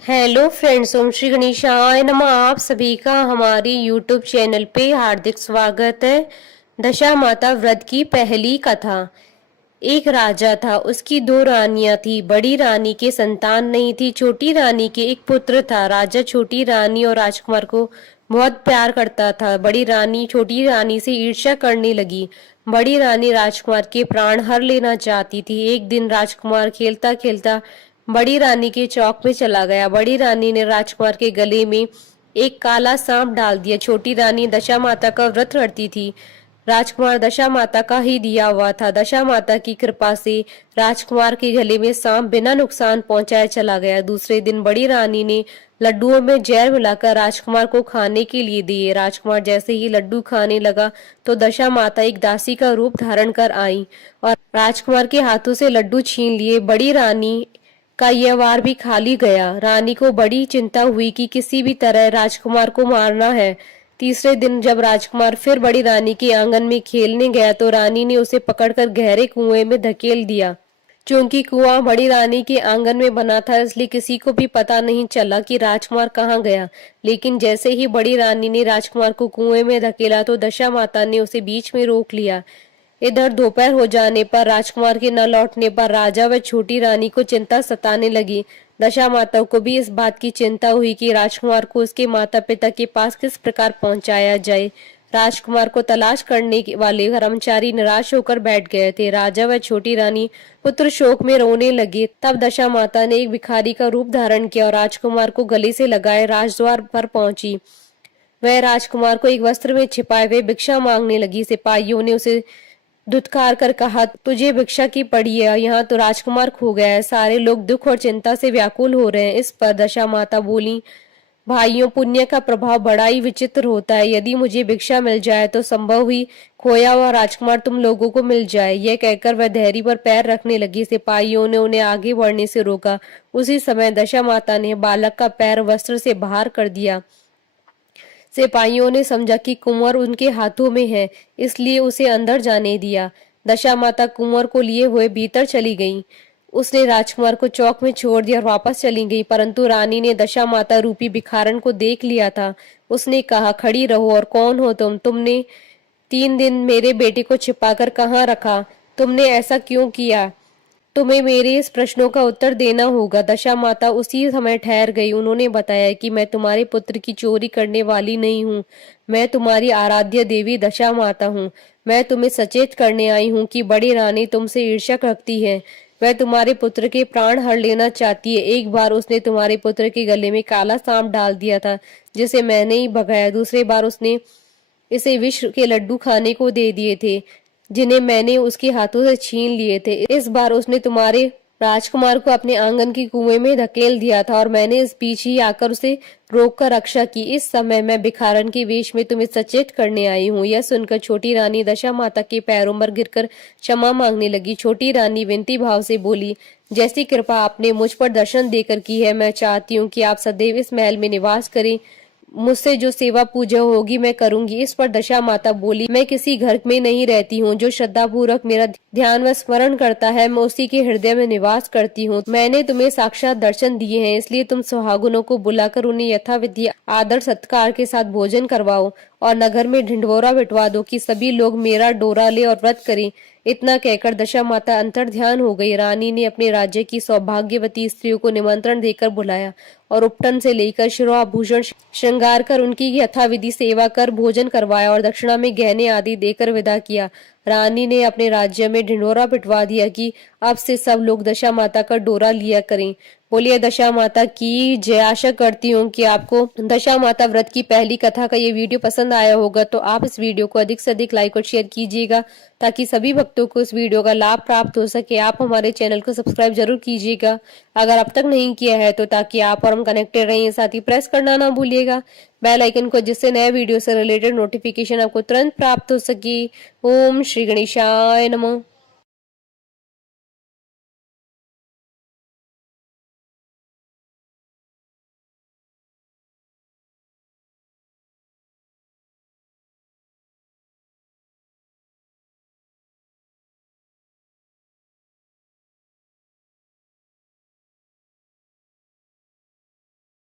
Hello friends, ओम श्री गणेशाय नमः। आप सभी का हमारी यूट्यूब चैनल पे हार्दिक स्वागत है। दशा माता व्रत की पहली कथा। एक राजा था, उसकी दो रानियां थी। बड़ी रानी के संतान नहीं थी। छोटी रानी के एक पुत्र था। राजा छोटी रानी और राजकुमार को बहुत प्यार करता था। बड़ी रानी छोटी रानी से ईर्ष्या करने लगी। बड़ी रानी राजकुमार के प्राण हर लेना चाहती थी। एक दिन राजकुमार खेलता खेलता बड़ी रानी के चौक में चला गया। बड़ी रानी ने राजकुमार के गले में एक काला सांप डाल दिया। छोटी रानी दशा माता का व्रत रखती थी। राजकुमार दशा माता का ही दिया हुआ था। दशा माता की कृपा से राजकुमार के गले में सांप बिना नुकसान पहुंचाए चला गया। दूसरे दिन बड़ी रानी ने लड्डुओं में जहर मिलाकर राजकुमार को खाने के लिए दिए। राजकुमार जैसे ही लड्डू खाने लगा तो दशा माता एक दासी का रूप धारण कर आई और राजकुमार के हाथों से लड्डू छीन लिए। बड़ी रानी का यह वार भी खाली गया। रानी को बड़ी चिंता हुई कि किसी भी तरह राजकुमार को मारना है। तीसरे दिन जब राजकुमार फिर बड़ी रानी के आंगन में खेलने गया तो रानी ने उसे पकड़कर गहरे कुएं में धकेल दिया। क्योंकि कुआं बड़ी रानी के आंगन में बना था, इसलिए किसी को भी पता नहीं चला कि राजकुमार कहाँ गया। लेकिन जैसे ही बड़ी रानी ने राजकुमार को कुएं में धकेला तो दशा माता ने उसे बीच में रोक लिया। इधर दोपहर हो जाने पर राजकुमार के न लौटने पर राजा व छोटी रानी को चिंता सताने लगी। दशा माता को भी इस बात की चिंता हुई कि राजकुमार को उसके माता पिता के पास किस प्रकार पहुंचाया जाए। राजकुमार को तलाश करने वाले कर्मचारी निराश होकर बैठ गए थे। राजा व छोटी रानी पुत्र शोक में रोने लगे। तब दशा माता ने एक भिखारी का रूप धारण किया और राजकुमार को गले से लगाए राजद्वार पर पहुंची। वह राजकुमार को एक वस्त्र में छिपाए हुए भिक्षा मांगने लगी। सिपाहियों ने उसे धुतकार कर कहा, तुझे भिक्षा की पड़ी है, यहाँ तो राजकुमार खो गया है। सारे लोग दुख और चिंता से व्याकुल हो रहे हैं। इस पर दशा माता बोली, भाइयों, पुण्य का प्रभाव बड़ा ही विचित्र होता है। यदि मुझे भिक्षा मिल जाए तो संभव ही खोया हुआ राजकुमार तुम लोगों को मिल जाए। यह कहकर वह धैर्य पर पैर रखने लगी। सिपाहियों ने उन्हें आगे बढ़ने से रोका। उसी समय दशा माता ने बालक का पैर वस्त्र से बाहर कर दिया। सिपाहियों ने समझा कि कुंवर उनके हाथों में है, इसलिए उसे अंदर जाने दिया। दशा माता कुंवर को लिए हुए भीतर चली गईं। उसने राजकुमार को चौक में छोड़ दिया और वापस चली गई। परंतु रानी ने दशा माता रूपी भिखारन को देख लिया था। उसने कहा, खड़ी रहो और कौन हो तुमने 3 दिन मेरे बेटे को छिपाकर कहाँ रखा? तुमने ऐसा क्यों किया? तुम्हें मेरे इस प्रश्नों का उत्तर देना होगा। दशा माता उसी समय ठहर गई। उन्होंने बताया कि मैं तुम्हारे पुत्र की चोरी करने वाली नहीं हूँ। मैं तुम्हारी आराध्य देवी दशा माता हूँ। मैं तुम्हें सचेत करने आई हूँ कि बड़ी रानी तुमसे ईर्ष्या रखती है। वह तुम्हारे पुत्र के प्राण हर लेना चाहती है। एक बार उसने तुम्हारे पुत्र के गले में काला सांप डाल दिया था, जिसे मैंने ही भगाया। दूसरी बार उसने इसे विष के लड्डू खाने को दे दिए थे, जिन्हें मैंने उसके हाथों से छीन लिए थे। इस बार उसने तुम्हारे राजकुमार को अपने आंगन की कुएं में धकेल दिया था और मैंने इस बीच ही आकर उसे रोककर रक्षा की। इस समय मैं भिखारन के वेश में तुम्हें सचेत करने आई हूँ। यह सुनकर छोटी रानी दशा माता के पैरों पर गिरकर क्षमा मांगने लगी। छोटी रानी विनती भाव से बोली, जैसी कृपा आपने मुझ पर दर्शन देकर की है, मैं चाहती हूँ कि आप सदैव इस महल में निवास करें। मुझसे जो सेवा पूजा होगी मैं करूंगी। इस पर दशा माता बोली, मैं किसी घर में नहीं रहती हूँ। जो श्रद्धा पूर्वक मेरा ध्यान व स्मरण करता है, मैं उसी के हृदय में निवास करती हूँ। मैंने तुम्हें साक्षात दर्शन दिए हैं, इसलिए तुम सुहागनों को बुलाकर उन्हें यथाविधि आदर सत्कार के साथ भोजन करवाओ और नगर में ढिंढोरा बिठवा दो कि सभी लोग मेरा डोरा ले और व्रत करें। इतना कहकर दशा माता अंतर ध्यान हो गई। रानी ने अपने राज्य की सौभाग्यवती स्त्रियों को निमंत्रण देकर बुलाया और उपटन से लेकर शिरोआभूषण श्रृंगार कर उनकी यथाविधि सेवा कर भोजन करवाया और दक्षिणा में गहने आदि देकर विदा किया। रानी ने अपने राज्य में ढिंढोरा पिटवा दिया कि अब से सब लोग दशा माता का डोरा लिया करें। बोलिए दशा माता की जय। आशा करती हूँ कि आपको दशा माता व्रत की पहली कथा का ये वीडियो पसंद आया होगा, तो आप इस वीडियो को अधिक से अधिक लाइक और शेयर कीजिएगा ताकि सभी भक्तों को इस वीडियो का लाभ प्राप्त हो सके। आप हमारे चैनल को सब्सक्राइब जरूर कीजिएगा अगर अब तक नहीं किया है तो, ताकि आप और हम कनेक्टेड रहें। साथ ही प्रेस करना ना भूलिएगा बेल आइकन को, जिससे नए वीडियो से रिलेटेड नोटिफिकेशन आपको तुरंत प्राप्त हो सके। ओम श्री गणेशाय नमः।